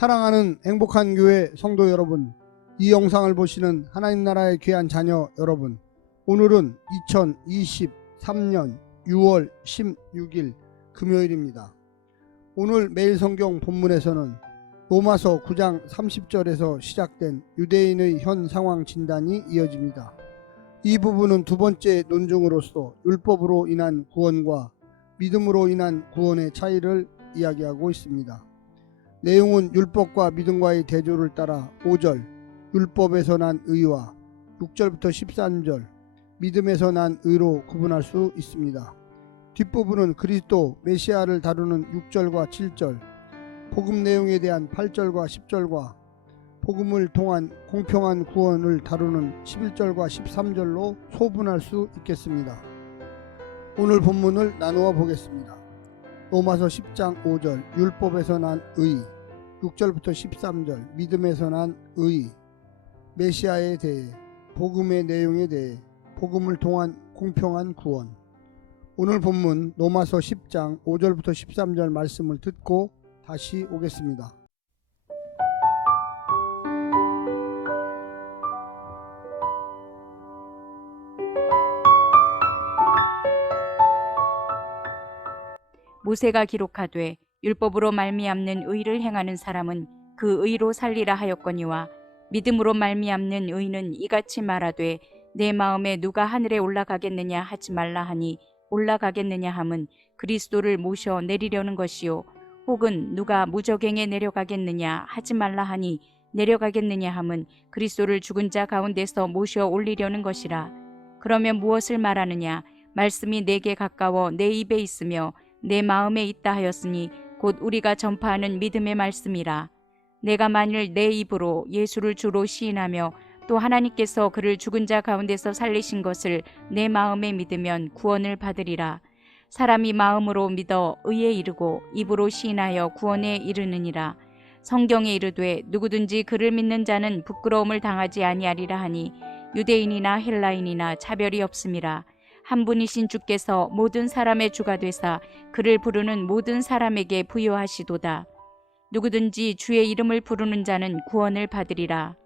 사랑하는 행복한 교회 성도 여러분, 이 영상을 보시는 하나님 나라의 귀한 자녀 여러분, 오늘은 2023년 6월 16일 금요일입니다. 오늘 매일 성경 본문에서는 로마서 9장 30절에서 시작된 유대인의 현 상황 진단이 이어집니다. 이 부분은 두 번째 논증으로서 율법으로 인한 구원과 믿음으로 인한 구원의 차이를 이야기하고 있습니다. 내용은 율법과 믿음과의 대조를 따라 5절 율법에서 난 의와 6절부터 13절 믿음에서 난 의로 구분할 수 있습니다. 뒷부분은 그리스도 메시아를 다루는 6절과 7절, 복음 내용에 대한 8절과 10절과 복음을 통한 공평한 구원을 다루는 11절과 13절로 소분할 수 있겠습니다. 오늘 본문을 나누어 보겠습니다. 로마서 10장 5절 율법에서 난 의, 6절부터 13절 믿음에서 난 의, 메시아에 대해, 복음의 내용에 대해, 복음을 통한 공평한 구원. 오늘 본문 로마서 10장 5절부터 13절 말씀을 듣고 다시 오겠습니다. 모세가 기록하되 율법으로 말미암는 의를 행하는 사람은 그 의로 살리라 하였거니와 믿음으로 말미암는 의는 이같이 말하되 내 마음에 누가 하늘에 올라가겠느냐 하지 말라 하니 올라가겠느냐 함은 그리스도를 모셔 내리려는 것이요 혹은 누가 무저갱에 내려가겠느냐 하지 말라 하니 내려가겠느냐 함은 그리스도를 죽은 자 가운데서 모셔 올리려는 것이라. 그러면 무엇을 말하느냐? 말씀이 내게 가까워 내 입에 있으며 내 마음에 있다 하였으니 곧 우리가 전파하는 믿음의 말씀이라. 내가 만일 내 입으로 예수를 주로 시인하며 또 하나님께서 그를 죽은 자 가운데서 살리신 것을 내 마음에 믿으면 구원을 받으리라. 사람이 마음으로 믿어 의에 이르고 입으로 시인하여 구원에 이르느니라. 성경에 이르되 누구든지 그를 믿는 자는 부끄러움을 당하지 아니하리라 하니 유대인이나 헬라인이나 차별이 없음이라. 한 분이신 주께서 모든 사람의 주가 되사 그를 부르는 모든 사람에게 부여하시도다. 누구든지 주의 이름을 부르는 자는 구원을 받으리라.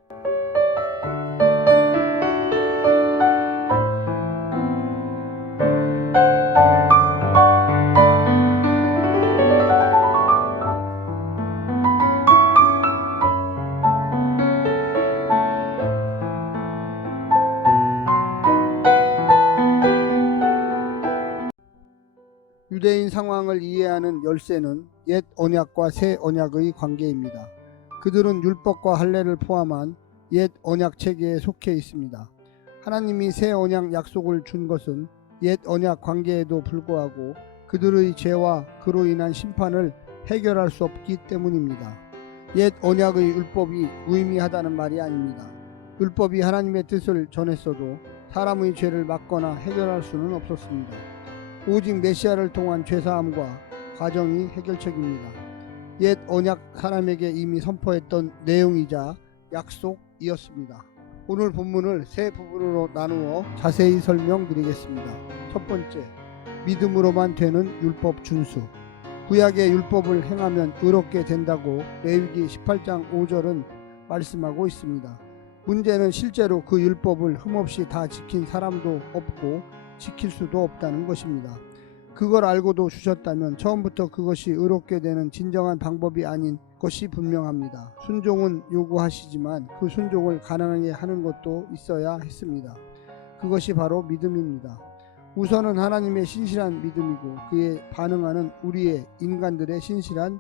유대인 상황을 이해하는 열쇠는 옛 언약과 새 언약의 관계입니다. 그들은 율법과 할례를 포함한 옛 언약 체계에 속해 있습니다. 하나님이 새 언약 약속을 준 것은 옛 언약 관계에도 불구하고 그들의 죄와 그로 인한 심판을 해결할 수 없기 때문입니다. 옛 언약의 율법이 무의미하다는 말이 아닙니다. 율법이 하나님의 뜻을 전했어도 사람의 죄를 막거나 해결할 수는 없었습니다. 오직 메시아를 통한 죄사함과 과정이 해결책입니다. 옛 언약 사람에게 이미 선포했던 내용이자 약속이었습니다. 오늘 본문을 세 부분으로 나누어 자세히 설명드리겠습니다. 첫 번째, 믿음으로만 되는 율법 준수. 구약의 율법을 행하면 의롭게 된다고 레위기 18장 5절은 말씀하고 있습니다. 문제는 실제로 그 율법을 흠없이 다 지킨 사람도 없고 지킬 수도 없다는 것입니다. 그걸 알고도 주셨다면 처음부터 그것이 의롭게 되는 진정한 방법이 아닌 것이 분명합니다. 순종은 요구하시지만 그 순종을 가능하게 하는 것도 있어야 했습니다. 그것이 바로 믿음입니다. 우선은 하나님의 신실한 믿음이고 그에 반응하는 우리의 인간들의 신실한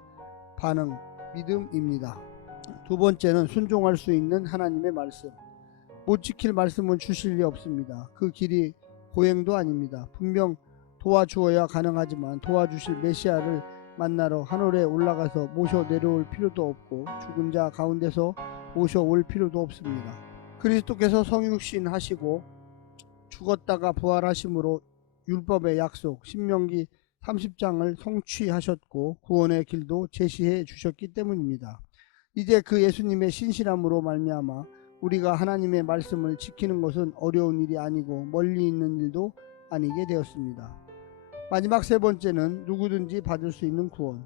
반응, 믿음입니다. 두 번째는 순종할 수 있는 하나님의 말씀. 못 지킬 말씀은 주실 리 없습니다. 그 길이 고행도 아닙니다. 분명 도와주어야 가능하지만 도와주실 메시아를 만나러 하늘에 올라가서 모셔 내려올 필요도 없고 죽은 자 가운데서 모셔올 필요도 없습니다. 그리스도께서 성육신 하시고 죽었다가 부활하심으로 율법의 약속 신명기 30장을 성취하셨고 구원의 길도 제시해 주셨기 때문입니다. 이제 그 예수님의 신실함으로 말미암아 우리가 하나님의 말씀을 지키는 것은 어려운 일이 아니고 멀리 있는 일도 아니게 되었습니다. 마지막 세 번째는 누구든지 받을 수 있는 구원.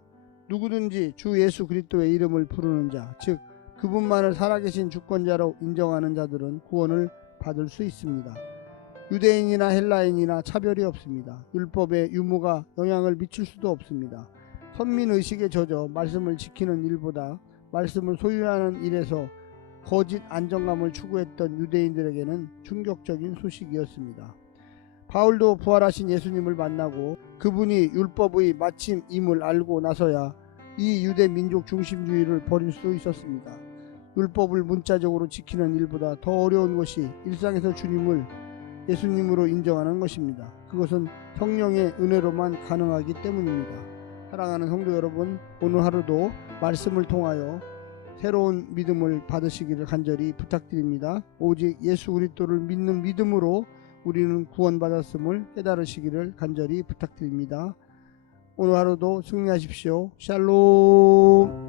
누구든지 주 예수 그리스도의 이름을 부르는 자, 즉 그분만을 살아계신 주권자로 인정하는 자들은 구원을 받을 수 있습니다. 유대인이나 헬라인이나 차별이 없습니다. 율법의 유무가 영향을 미칠 수도 없습니다. 선민의식에 젖어 말씀을 지키는 일보다 말씀을 소유하는 일에서 거짓 안정감을 추구했던 유대인들에게는 충격적인 소식이었습니다. 바울도 부활하신 예수님을 만나고 그분이 율법의 마침임을 알고 나서야 이 유대 민족 중심주의를 버릴 수 있었습니다. 율법을 문자적으로 지키는 일보다 더 어려운 것이 일상에서 주님을 예수님으로 인정하는 것입니다. 그것은 성령의 은혜로만 가능하기 때문입니다. 사랑하는 성도 여러분, 오늘 하루도 말씀을 통하여 새로운 믿음을 받으시기를 간절히 부탁드립니다. 오직 예수 그리스도를 믿는 믿음으로 우리는 구원받았음을 깨달으시기를 간절히 부탁드립니다. 오늘 하루도 승리하십시오. 샬롬.